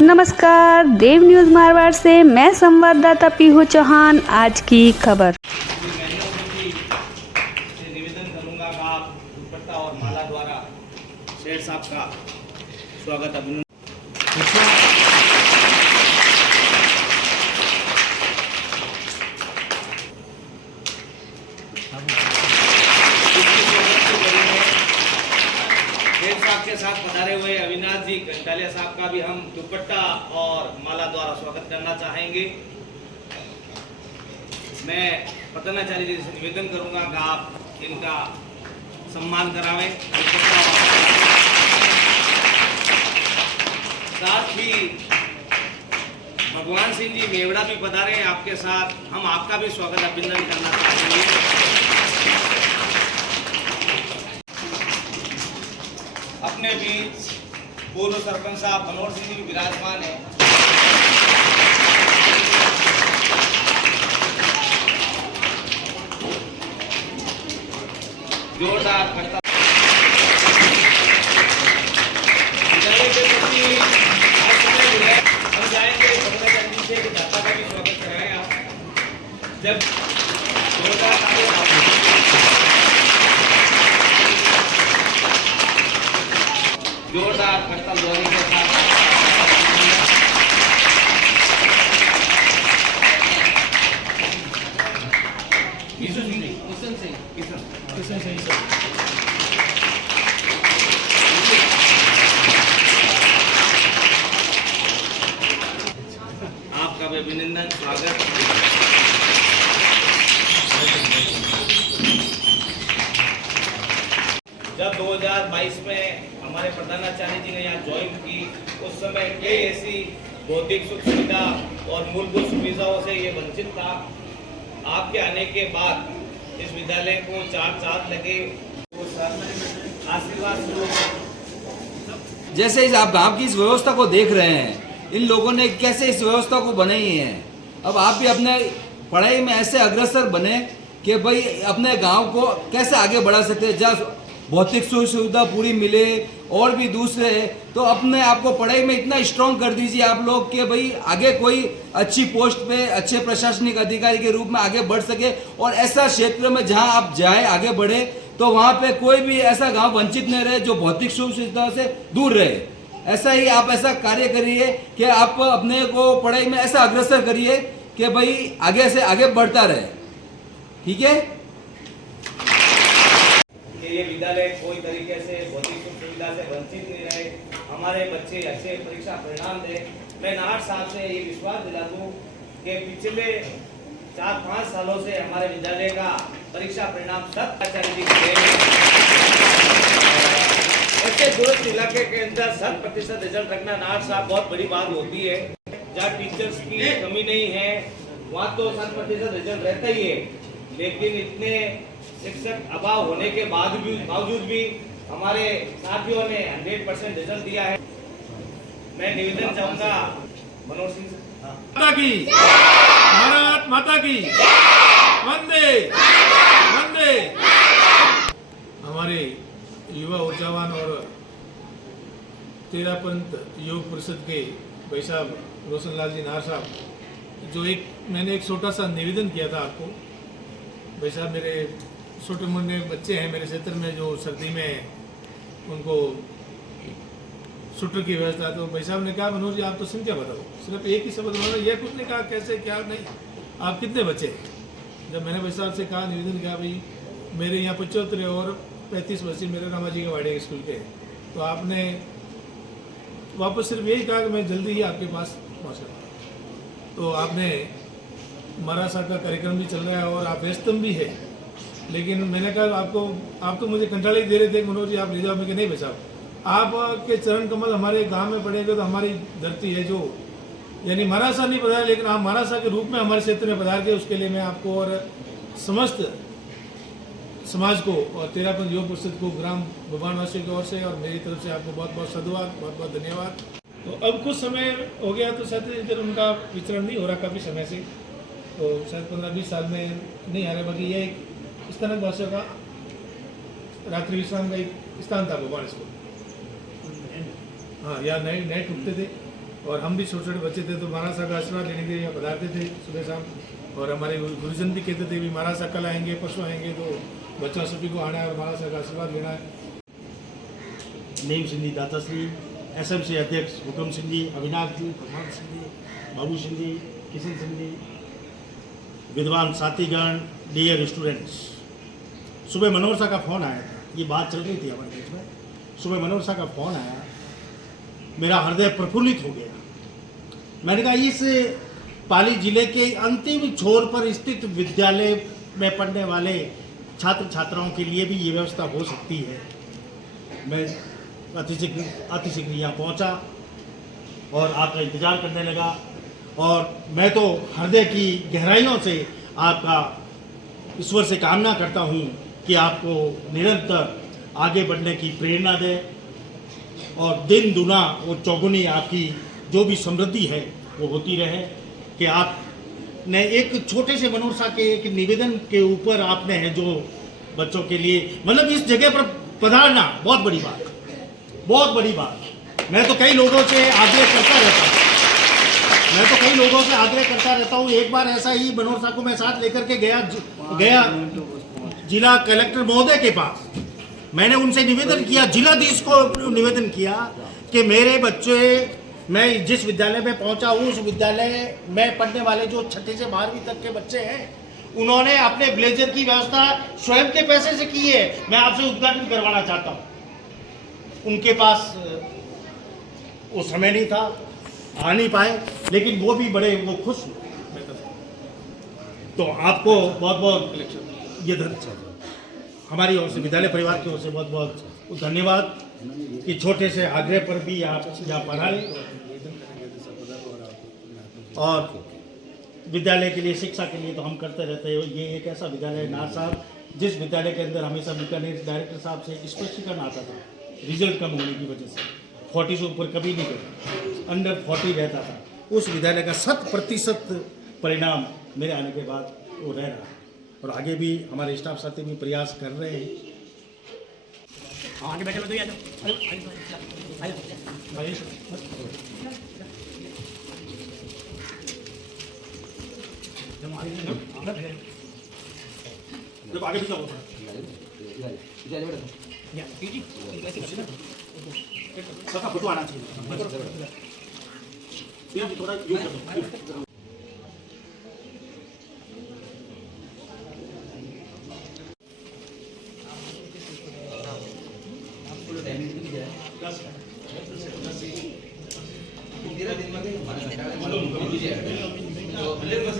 नमस्कार, देव न्यूज मारवाड़ से मैं संवाददाता पीहू चौहान। आज की खबर। निवेदन करूंगा कि आप दुपट्टा और माला द्वारा शेर साहब का स्वागत अभिनंदन। शेर साहब के साथ पधारे हुए अविनाश जी कंटालिया साहब का भी हम दुपट्टा और माला द्वारा स्वागत करना चाहेंगे। मैं पतनाचार्य जी से निवेदन करूंगा कि आप इनका सम्मान करावें। साथ ही भगवान सिंह जी मेवड़ा भी पधारे हैं आपके साथ, हम आपका भी स्वागत अभिनंदन करना चाहेंगे। अपने बीच पूर्व सरपंच साहब मनोहर सिंह जी भी विराजमान है। जोरदार करता विद्यालय के प्रति आज समय मिला है। हम जाएंगे पतनाचार्य से कि दाता का भी स्वागत कराएं आप। जब जोरदार करता ध्वनि के साथ किशन सिंह सर आपका भी अभिनंदन स्वागत। जब 2022 में हमारे प्रधानाचार्य जी ने यहाँ ज्वाइन की, उस समय कई ऐसी भौतिक सुख सुविधा और मूलभूत सुविधाओं से ये वंचित था। आपके आने के बाद इस विद्यालय को 4 साल लगे, आशीर्वाद स्वरूप। जैसे इस आप गांव की इस व्यवस्था को देख रहे हैं, इन लोगों ने कैसे इस व्यवस्था को बनाई है। अब आप भी अपने पढ़ाई में ऐसे अग्रसर बने कि भाई अपने गांव को कैसे आगे बढ़ा सकते हैं, जहाँ भौतिक सुविधा पूरी मिले और भी दूसरे, तो अपने आप को पढ़ाई में इतना स्ट्रांग कर दीजिए आप लोग कि भाई आगे कोई अच्छी पोस्ट पे अच्छे प्रशासनिक अधिकारी के रूप में आगे बढ़ सके। और ऐसा क्षेत्र में जहां आप जाए आगे बढ़े तो वहां पे कोई भी ऐसा गांव वंचित नहीं रहे जो भौतिक सुविधा से दूर रहे। ऐसा ही आप ऐसा कार्य करिए कि आप अपने को पढ़ाई में ऐसा अग्रसर करिए कि भाई आगे से आगे बढ़ता रहे। ठीक है, ये विद्यालय कोई तरीके से भौतिक सुविधा से वंचित नहीं रहे, हमारे बच्चे अच्छे परीक्षा परिणाम दें। मैं नाहर साहब से ये विश्वास दिला दूं कि पिछले 4-5 सालों से हमारे विद्यालय का परीक्षा परिणाम सब आचार्य जी के ऐसे दूरस्थ इलाके के अंदर 100% रिजल्ट रखना नाहर साहब बहुत बड़ी बात होती है। जहाँ टीचर्स की कमी नहीं है वहाँ तो 100% रिजल्ट रहता ही है, लेकिन इतने शिक्षक अभाव होने के बावजूद भी हमारे साथियों ने 100% रिजल्ट दिया है। मैं निवेदन चाहूंगा मनोहर सिंह माता की, भारत माता की, वंदे वंदे। हमारे युवा ऊर्जावान और तेरापंथ योग परिषद के भाई साहब रोशनलाल जी नाहर साहब, जो मैंने एक छोटा सा निवेदन किया था आपको। भाई साहब मेरे छोटे मोटे बच्चे हैं मेरे क्षेत्र में जो सर्दी में उनको स्वेटर की व्यवस्था, तो भाई साहब ने कहा मनोज जी आप तो संख्या बताओ, सिर्फ एक ही शब्द बोला, यह कुछ नहीं कहा कैसे क्या नहीं, आप कितने बच्चे। जब मैंने भाई साहब से कहा निवेदन किया भाई मेरे यहाँ 75 और 35 बच्चे मेरे रामाजी के वाड़े स्कूल के, तो आपने वापस सिर्फ यही कहा कि मैं जल्दी ही आपके पास पहुँचा। तो आपने मरासा का कार्यक्रम भी चल रहा है और आप व्यस्तम भी है, लेकिन मैंने कहा आप तो मुझे कंटाले दे रहे थे मनोज जी आप ले जाओ, मैं नहीं बचाओ, आपके चरण कमल हमारे गांव में पड़ेगा तो हमारी धरती है जो, यानी महाराष्ट्र नहीं पधारे लेकिन आप महाराष्ट्र के रूप में हमारे क्षेत्र में पधार के, उसके लिए मैं आपको और समस्त समाज को और तेरापंथ योग परिषद को ग्राम भगवानवासियों की ओर से और मेरी तरफ से आपको बहुत बहुत साधुवाद, बहुत बहुत धन्यवाद। तो अब कुछ समय हो गया तो शायद इधर उनका विचरण नहीं हो रहा काफ़ी समय से, तो शायद 15-20 साल में नहीं आ रहे, बाकी ये एक स्थानक वासियों का रात्रि विश्राम का एक स्थान था भगवान स्कूल। हाँ, यहाँ नए टूटते थे और हम भी छोटे छोटे बच्चे थे तो महाराज साहब का आशीर्वाद लेने के लिए यहाँ पधारते थे सुबह शाम। और हमारे गुरुजन भी कहते थे भी महाराज साहब कल आएंगे परसों आएंगे, तो बच्चों सभी को आना है और महाराज साहब का आशीर्वाद लेना है। नीम सिंह जी, दाताश्री, एसएमसी अध्यक्ष हुकम सिंह जी, अविनाश जी, प्रभात सिंह जी, बाबू सिंह जी, किशन सिंह जी, विद्वान साथीगण, डियर स्टूडेंट्स। सुबह मनोहर साहब का फ़ोन आया था, ये बात चल रही थी हमारे बीच में। सुबह मनोहर साहब का फ़ोन आया, मेरा हृदय प्रफुल्लित हो गया। मैंने कहा इस पाली जिले के अंतिम छोर पर स्थित विद्यालय में पढ़ने वाले छात्र छात्राओं के लिए भी ये व्यवस्था हो सकती है। मैं अतिशीघ्र यहाँ पहुँचा और आपका इंतज़ार करने लगा, और मैं तो हृदय की गहराइयों से आपका ईश्वर से कामना करता हूँ कि आपको निरंतर आगे बढ़ने की प्रेरणा दे और दिन दुना और चौगुनी आपकी जो भी समृद्धि है वो होती रहे। कि आपने एक छोटे से मनोहर साहब के एक निवेदन के ऊपर आपने है जो बच्चों के लिए मतलब इस जगह पर पधारना बहुत बड़ी बात, बहुत बड़ी बात। मैं तो कई लोगों से आग्रह करता रहता हूँ, एक बार ऐसा ही मनोहर साहब को मैं साथ लेकर के गया जिला कलेक्टर महोदय के पास। मैंने उनसे निवेदन किया, जिलाधीश को निवेदन किया कि मेरे बच्चे, मैं जिस विद्यालय में पहुंचा हूँ उस विद्यालय में पढ़ने वाले जो 6ठी से 12वीं तक के बच्चे हैं, उन्होंने अपने ब्लेजर की व्यवस्था स्वयं के पैसे से की है। मैं आपसे उद्घाटन करवाना चाहता हूँ। उनके पास वो समय नहीं था, आ नहीं पाए, लेकिन वो भी बड़े वो खुश हुए। तो आपको बहुत बहुत ये हमारी ओर से, विद्यालय परिवार की ओर से बहुत बहुत धन्यवाद कि छोटे से आग्रह पर भी आप यहाँ पढ़ाए और विद्यालय के लिए, शिक्षा के लिए तो हम करते रहते हैं। ये एक ऐसा विद्यालय है नार साहब, जिस विद्यालय के अंदर हमेशा बीकानेर डायरेक्टर साहब से स्पष्टीकरण आता था रिजल्ट कम होने की वजह से, 40 से ऊपर कभी नहीं गया, अंडर 40 रहता था। उस विद्यालय का 100% परिणाम मेरे आने के बाद वो रह रहा है और आगे भी हमारे स्टाफ साथी भी प्रयास कर रहे हैं। आगे बैठे बताइए, जब आगे भी सबका फोटो आना चाहिए, थोड़ा यूज कर दो। दिन में